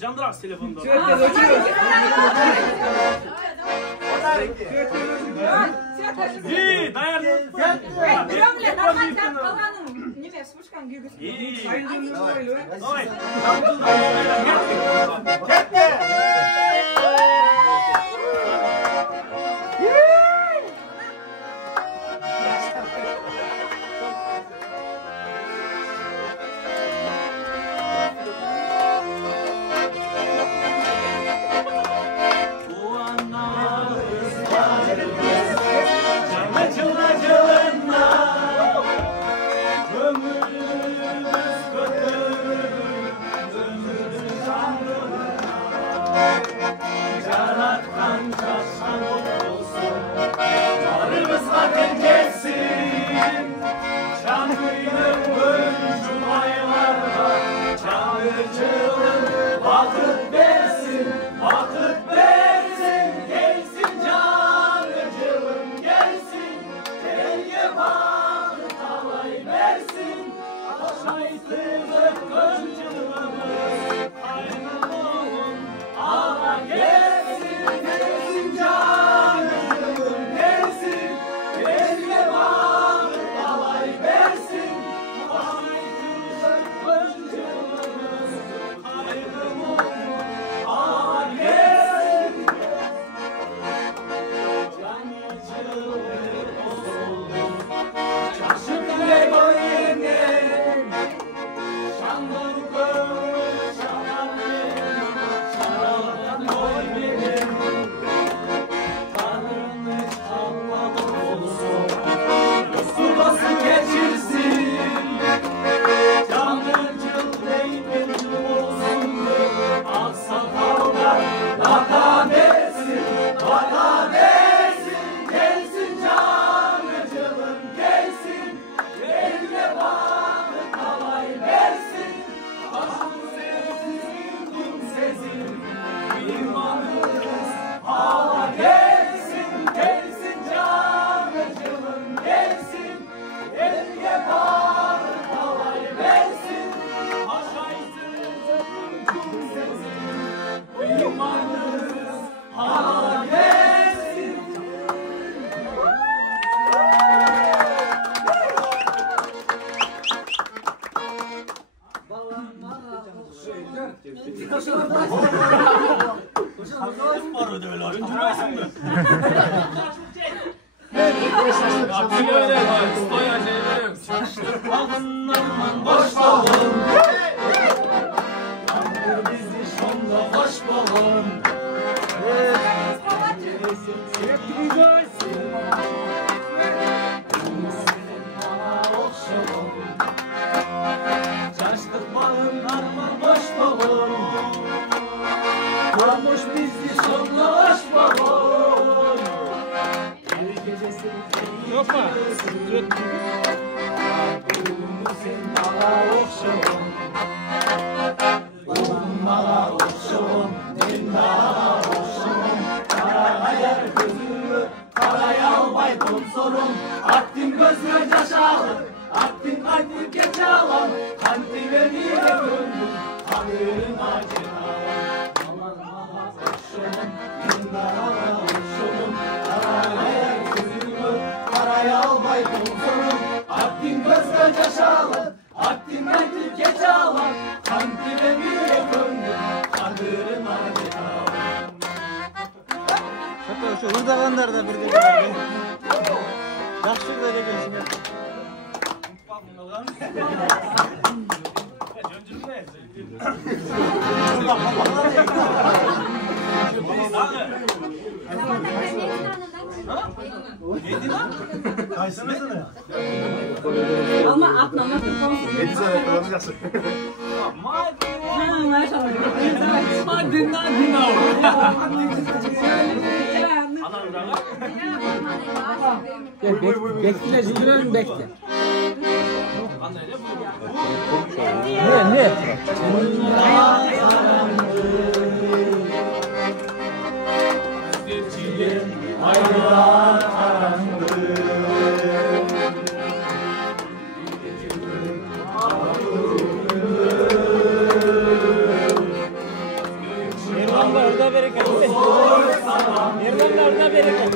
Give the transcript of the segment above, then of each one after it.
Candıras telefonda. İyi, dayanın. Gömle, normal kalkanın. Nime, sıvışkan gügüsü. İyi. Oy. Bekle, zincirin bekle. Ne? Orada bereket. Orada bereket.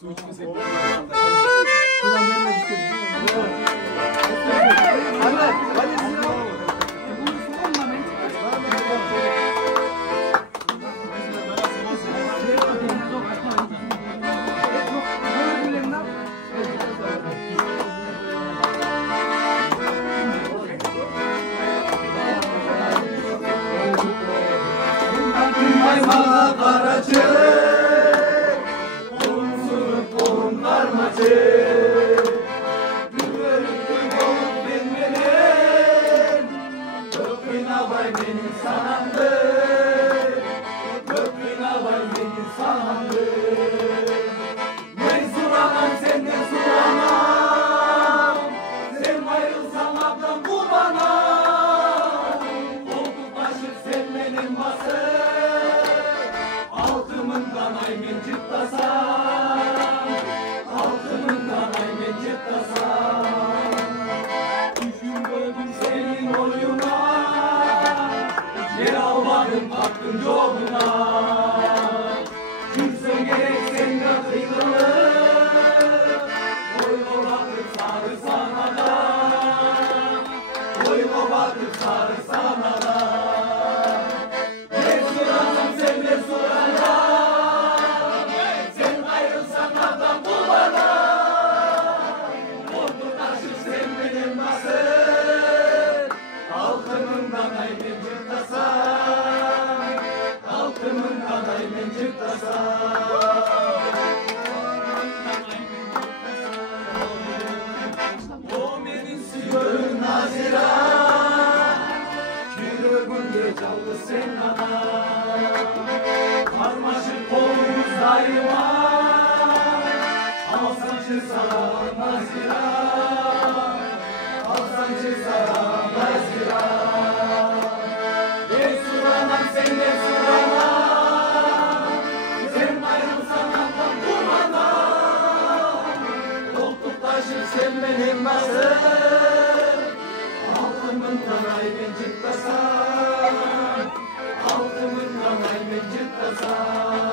Su içmesek. yoluna Gülsün gerek sende kıyılı Oy babadır sarı sana da Oy babadır sarı sana da Cesur anam sen de sorana Sen ayrılsan adam bulana Oldu taşır sen benim nasıl Altınımdan ay mencik tasa Altınımdan ay mencik tasa O menin suyun nazira Kürümünde çaldı sen ana Karmaşık olmuş daima Alsan çırsa nazira Alsan çırsa nazira Desur anam sen desur anam Sen ayrılsan anam kumana Koltuk taşır sen benim nasıl Altımından ay mencik tasan Altımından ay mencik tasan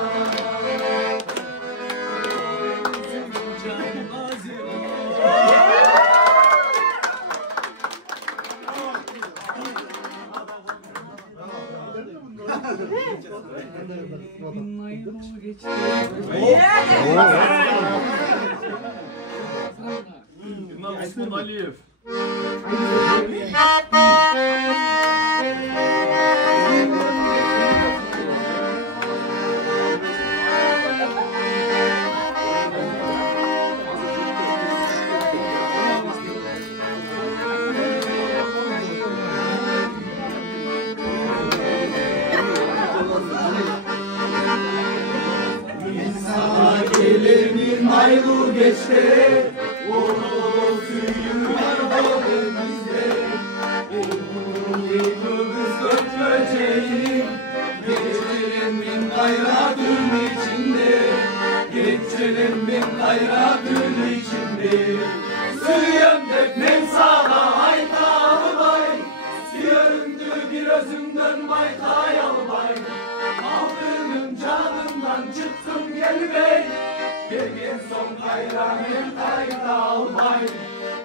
Osman Aliyev. Sana gelir bir maylu geçti Oğul suyum var bizde Oğul kız gök böceğim Geçelim bin hayratın içinde Geçelim bin hayratın içinde Suyum dökmem sana hayta albay Suyarımdı bir özümden bayta yalbay Aldığım canımdan çıktım gel bey Gelgen son hayranem kayda albay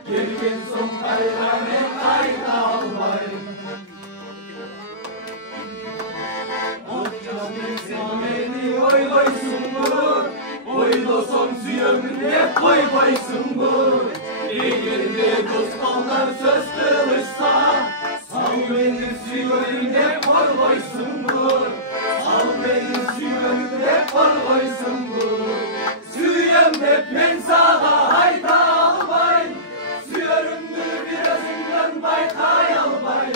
Gelgen son hayranem kayda albay Canım sen beni oy oy sungur Oy dostum suyumde koy koy sungur Eğerde dost kallar söz kılışsa Sal beni suyumde koy koy sungur Sal beni suyumde koy koy sungur Suyumde ben sana hayta albay Suyarımdı birazından bayta yalbay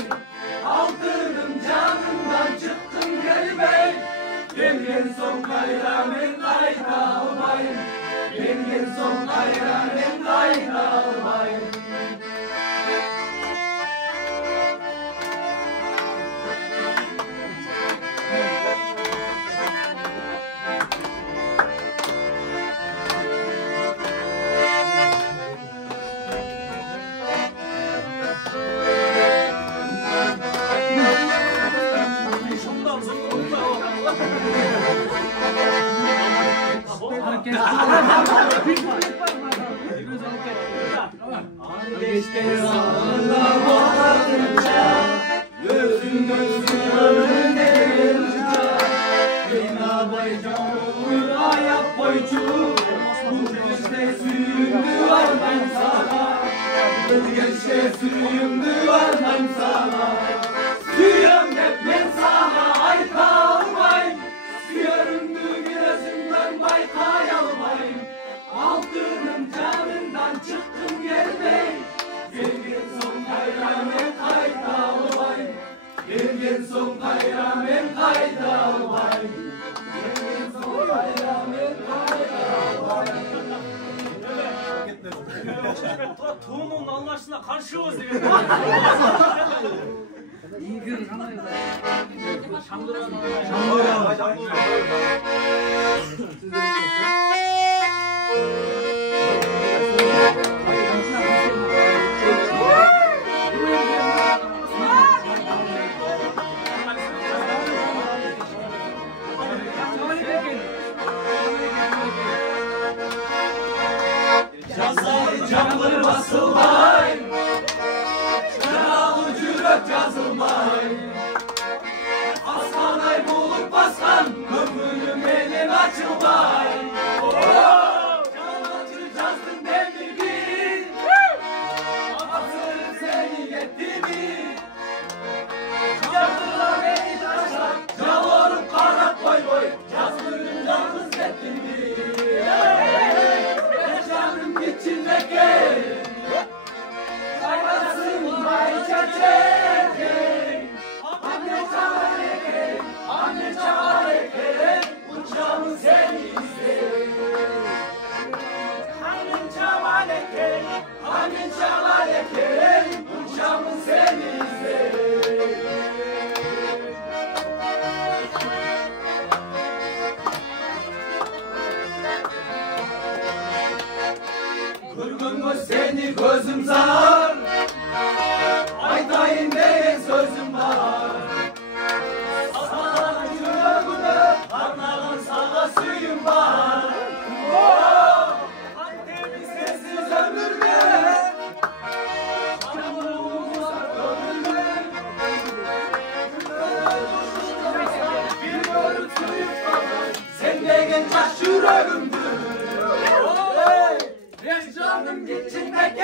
Aldırdım canımdan çıktım gel bey Gelgen son hayramen hayta albay Gelgen son hayramen hayta albay Geçte sağında bakınca Gözün gözün önünde gelince Bina baycanı ayak boycu Bu geçte suyumdu var ben sana Bu geçte suyumdu var ben sana Suyum hep ben sana ayta almayım Suyarımdı gözümden bayta yalmayım Aldığım canından çıktım gel bey Gelgen son hayramen kayda albay Gelgen son hayramen kayda albay Gelgen son hayramen kayda albay Tuğumun anlaşına karşıyız diye. İyi görün ama Camları basılmay, yaralı cürek yazılmay. Aslanay bulup baskan, köprünün elin açılmay. Camancı cazdın demir bir, atırım seni yetti mi? Yaptılar beni taşlar, cavorum kara boy boy, yazlığım yalnız ettin mi? Yaşanım içindeki, kaynasın bay çeçek. Anne çavareke, anne çavareke, uçağım seni ister. Anne çavareke, anne çavareke, uçağım seni ister. Kırgınmış seni gözüm zar, Aytayın diye sözüm var. Aslanın yüreğine arnağın sana suyum var. Antep'in sessiz ömürde, çamurumuz ömürde. Bir görüntüyü kalır, sen de genç aç yüreğimdir. Canım içindeki